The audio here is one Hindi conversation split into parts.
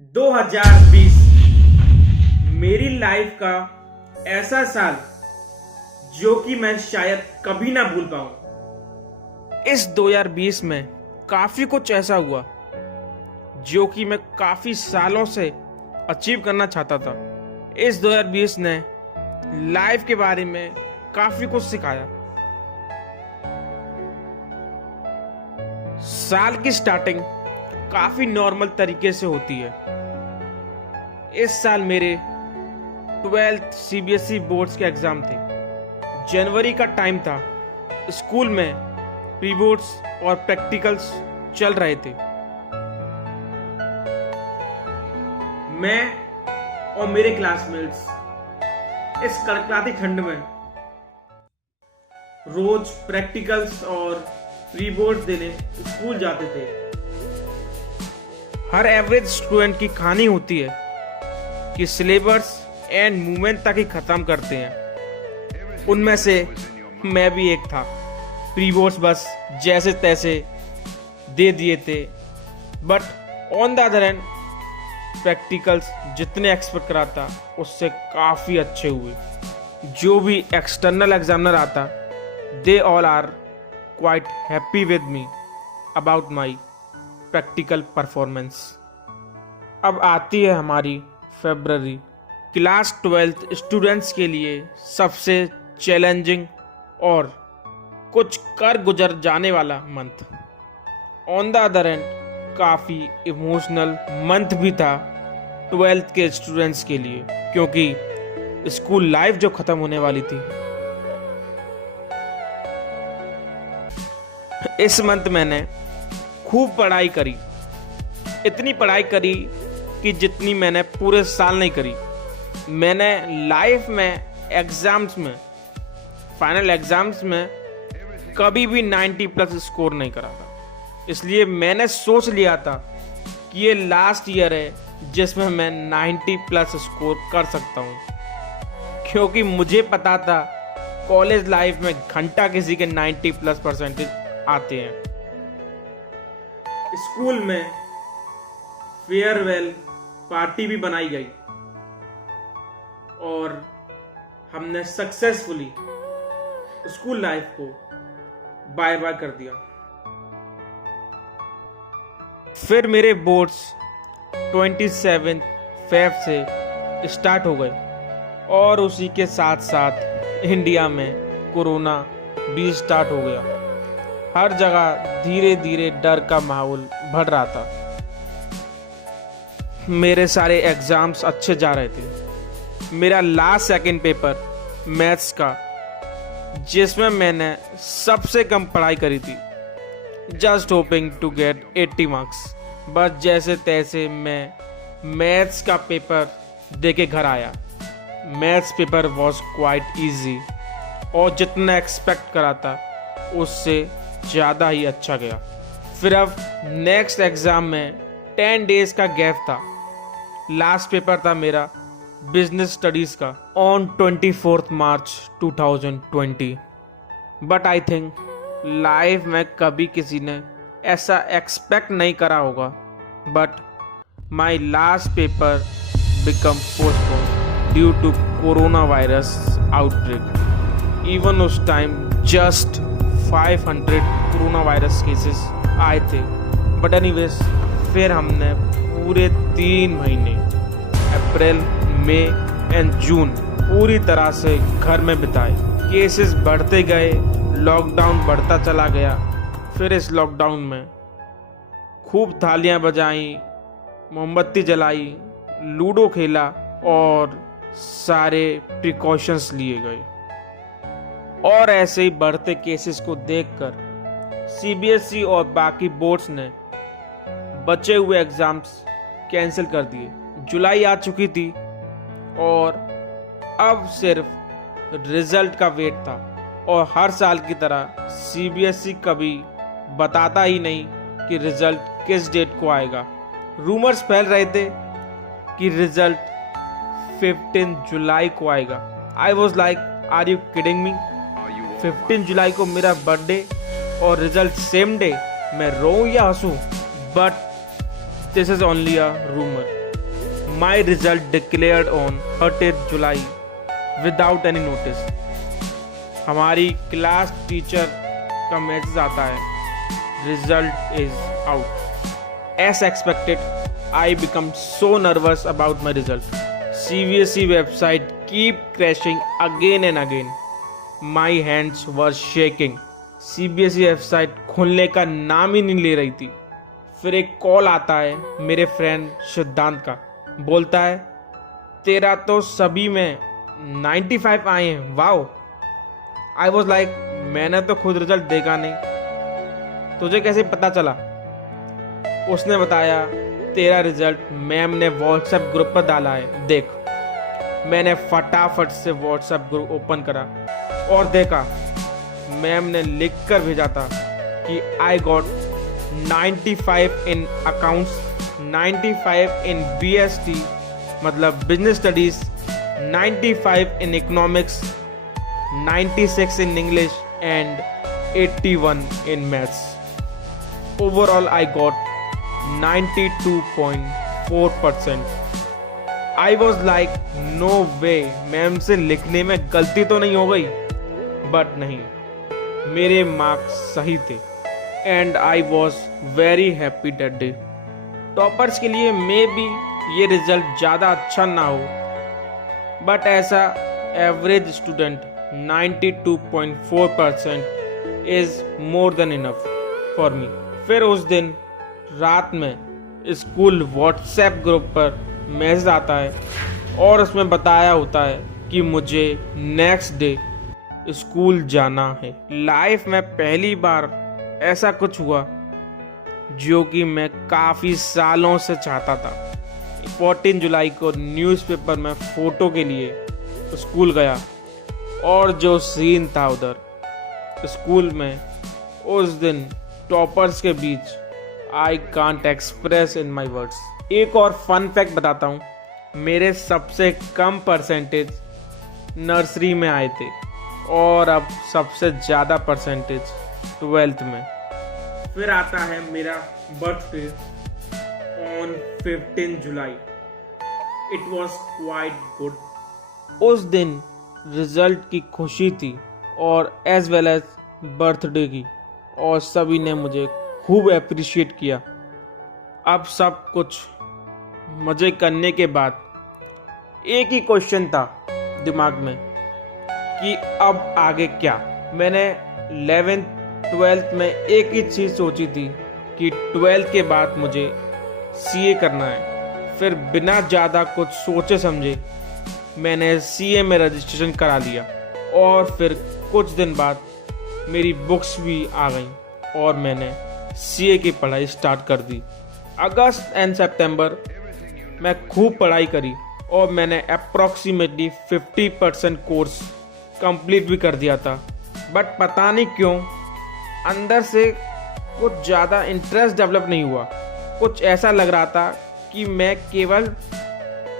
2020 मेरी लाइफ का ऐसा साल जो कि मैं शायद कभी ना भूल पाऊं। इस 2020 में काफी कुछ ऐसा हुआ जो कि मैं काफी सालों से अचीव करना चाहता था। इस 2020 ने लाइफ के बारे में काफी कुछ सिखाया। साल की स्टार्टिंग काफी नॉर्मल तरीके से होती है। इस साल मेरे 12th सीबीएसई बोर्ड्स के एग्जाम थे। जनवरी का टाइम था। स्कूल में प्री बोर्ड्स और प्रैक्टिकल्स चल रहे थे। मैं और मेरे क्लासमेट्स इस कड़कड़ाती ठंड में रोज प्रैक्टिकल्स और प्री बोर्ड्स देने स्कूल जाते थे। हर एवरेज स्टूडेंट की कहानी होती है कि सिलेबस एंड मूवमेंट तक ही खत्म करते हैं। उनमें से मैं भी एक था। प्री बोर्ड्स बस जैसे तैसे दे दिए थे, but on the other hand practicals जितने एक्सपेक्ट करा था उससे काफ़ी अच्छे हुए। जो भी एक्सटर्नल एग्जामिनर आता, they all are quite happy with me about my practical performance. अब आती है हमारी फरवरी, क्लास 12th स्टूडेंट्स के लिए सबसे चैलेंजिंग और कुछ कर गुजर जाने वाला month. On the other and काफ़ी इमोशनल मंथ भी था 12th के स्टूडेंट्स के लिए, क्योंकि स्कूल लाइफ जो ख़त्म होने वाली थी। इस मंथ मैंने खूब पढ़ाई करी। इतनी पढ़ाई करी कि जितनी मैंने पूरे साल नहीं करी। मैंने लाइफ में एग्जाम्स में, फाइनल एग्जाम्स में कभी भी 90 प्लस स्कोर नहीं करा था। इसलिए मैंने सोच लिया था कि ये लास्ट ईयर है जिसमें मैं 90 प्लस स्कोर कर सकता हूँ, क्योंकि मुझे पता था कॉलेज लाइफ में घंटा किसी के 90 प्लस परसेंटेज आते हैं। स्कूल में फेयरवेल पार्टी भी बनाई गई और हमने सक्सेसफुली स्कूल लाइफ को बाय बाय कर दिया। फिर मेरे बोर्ड्स 27 फेब से स्टार्ट हो गए और उसी के साथ साथ इंडिया में कोरोना भी स्टार्ट हो गया। हर जगह धीरे धीरे डर का माहौल बढ़ रहा था। मेरे सारे एग्जाम्स अच्छे जा रहे थे। मेरा लास्ट सेकंड पेपर मैथ्स का, जिसमें मैंने सबसे कम पढ़ाई करी थी, just hoping to get 80 marks. बस जैसे तैसे मैं मैथ्स का पेपर देके घर आया। Maths paper was quite easy और जितना एक्सपेक्ट करा था उससे ज़्यादा ही अच्छा गया। फिर अब नेक्स्ट एग्ज़ाम में 10 डेज का गैप था। लास्ट पेपर था मेरा बिजनेस स्टडीज़ का on 24 March 2020। But I think life में कभी किसी ने ऐसा एक्सपेक्ट नहीं करा होगा, but my last paper become postpone due to corona virus outbreak. Even उस time just 500 corona virus cases आए थे। बट एनीवेज फिर हमने पूरे 3 महीने अप्रैल, मई एंड जून पूरी तरह से घर में बिताए। केसेस बढ़ते गए, लॉकडाउन बढ़ता चला गया। फिर इस लॉकडाउन में खूब थालियां बजाई, मोमबत्ती जलाई, लूडो खेला और सारे प्रिकॉशंस लिए गए। और ऐसे ही बढ़ते केसेस को देखकर सीबीएसई और बाकी बोर्ड्स ने बचे हुए एग्जाम्स कैंसिल कर दिए। जुलाई आ चुकी थी और अब सिर्फ रिजल्ट का वेट था। और हर साल की तरह सीबीएसई कभी बताता ही नहीं कि रिजल्ट किस डेट को आएगा। रूमर्स फैल रहे थे कि रिजल्ट 15 जुलाई को आएगा। I was like, are you kidding me? 15 जुलाई को मेरा बर्थडे और रिजल्ट सेम डे। मैं रोऊं या हंसूं? But this is only a rumour. My result declared on 30th July without any notice. हमारी क्लास टीचर का मैसेज आता है, result is out. As expected, I become so nervous about my result. CBSE website keep crashing again and again. My hands were shaking. CBSE website खोलने का नाम ही नहीं ले रही थी. फिर एक कॉल आता है मेरे फ्रेंड सिद्धांत का. बोलता है, तेरा तो सभी में 95 आए हैं. वाओ. आई वॉज लाइक, मैंने तो खुद रिजल्ट देखा नहीं, तुझे कैसे पता चला? उसने बताया, तेरा रिजल्ट मैम ने व्हाट्सएप ग्रुप पर डाला है, देख. मैंने फटाफट से व्हाट्सएप ग्रुप ओपन करा और देखा मैम ने लिख कर भेजा था कि I got 95 in accounts, 95 in BST मतलब business studies, 95 in economics, 96 in English and 81 in maths. Overall, I got 92.4%. I was like, no way, ma'am से लिखने में गलती तो नहीं हो गई? बट नहीं, मेरे मार्क्स सही थे and I was very happy that day. Toppers के लिए मे बी ये रिजल्ट ज़्यादा अच्छा ना हो, बट ऐसा average student 92.4% is more than enough for me. फिर उस दिन रात में स्कूल व्हाट्सएप ग्रुप पर मैसेज आता है और उसमें बताया होता है कि मुझे नेक्स्ट डे स्कूल जाना है. लाइफ में पहली बार ऐसा कुछ हुआ जो कि मैं काफ़ी सालों से चाहता था. 14 जुलाई को न्यूज़पेपर में फ़ोटो के लिए स्कूल गया और जो सीन था उधर स्कूल में उस दिन टॉपर्स के बीच, I can't express in my words. एक और फन फैक्ट बताता हूँ, मेरे सबसे कम परसेंटेज नर्सरी में आए थे और अब सबसे ज़्यादा परसेंटेज 12th में. फिर आता है मेरा birthday on 15 July. It was quite good. उस दिन रिजल्ट की खुशी थी और एज वेल एज बर्थडे की, और सभी ने मुझे खूब अप्रिशिएट किया. अब सब कुछ मज़े करने के बाद एक ही क्वेश्चन था दिमाग में कि अब आगे क्या. मैंने 11th 12th में एक ही चीज़ सोची थी कि 12th के बाद मुझे CA करना है. फिर बिना ज़्यादा कुछ सोचे समझे मैंने CA में रजिस्ट्रेशन करा लिया और फिर कुछ दिन बाद मेरी बुक्स भी आ गईं और मैंने CA की पढ़ाई स्टार्ट कर दी. अगस्त एंड सितंबर मैं खूब पढ़ाई करी और मैंने अप्रॉक्सीमेटली 50% कोर्स कंप्लीट भी कर दिया था. बट पता नहीं क्यों अंदर से कुछ ज़्यादा इंटरेस्ट डेवलप नहीं हुआ. कुछ ऐसा लग रहा था कि मैं केवल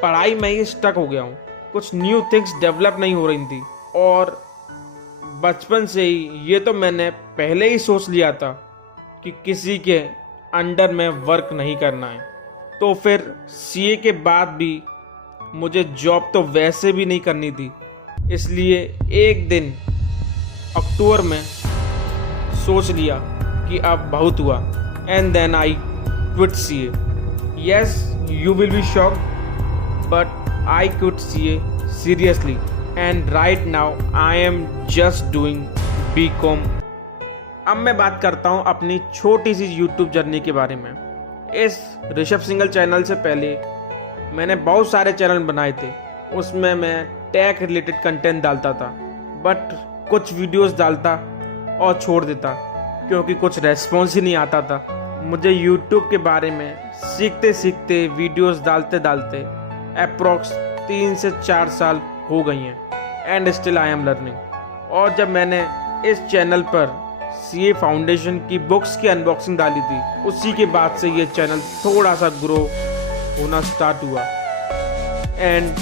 पढ़ाई में ही स्टक हो गया हूँ. कुछ न्यू थिंग्स डेवलप नहीं हो रही थी और बचपन से ही ये तो मैंने पहले ही सोच लिया था कि किसी के अंडर में वर्क नहीं करना है. तो फिर CA के बाद भी मुझे जॉब तो वैसे भी नहीं करनी थी. इसलिए एक दिन अक्टूबर में सोच लिया कि अब बहुत हुआ and then I quit CA. Yes, you will be shocked but I quit CA seriously and right now I am just doing BCom. अब मैं बात करता हूँ अपनी छोटी सी YouTube जर्नी के बारे में. इस ऋषभ सिंगल चैनल से पहले मैंने बहुत सारे चैनल बनाए थे. उसमें मैं टेक रिलेटेड कंटेंट डालता था, बट कुछ वीडियोस डालता और छोड़ देता क्योंकि कुछ रेस्पॉन्स ही नहीं आता था. मुझे YouTube के बारे में सीखते सीखते वीडियोस डालते डालते अप्रॉक्स 3 से 4 साल हो गई हैं and still I am learning. और जब मैंने इस चैनल पर CA फाउंडेशन की बुक्स की अनबॉक्सिंग डाली थी, उसी के बाद से ये चैनल थोड़ा सा ग्रो होना स्टार्ट हुआ and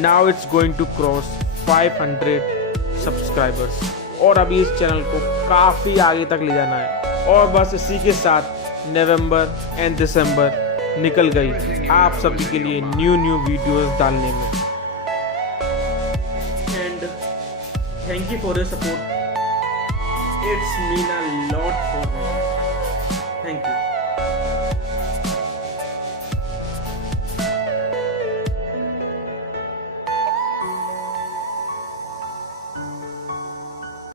now it's going to cross 500 subscribers. और अभी इस चैनल को काफ़ी आगे तक ले जाना है. और बस इसी के साथ नवंबर एंड दिसंबर निकल गई आप सभी के लिए न्यू वीडियोस डालने में। And thank you for your support, it's mean a lot for me.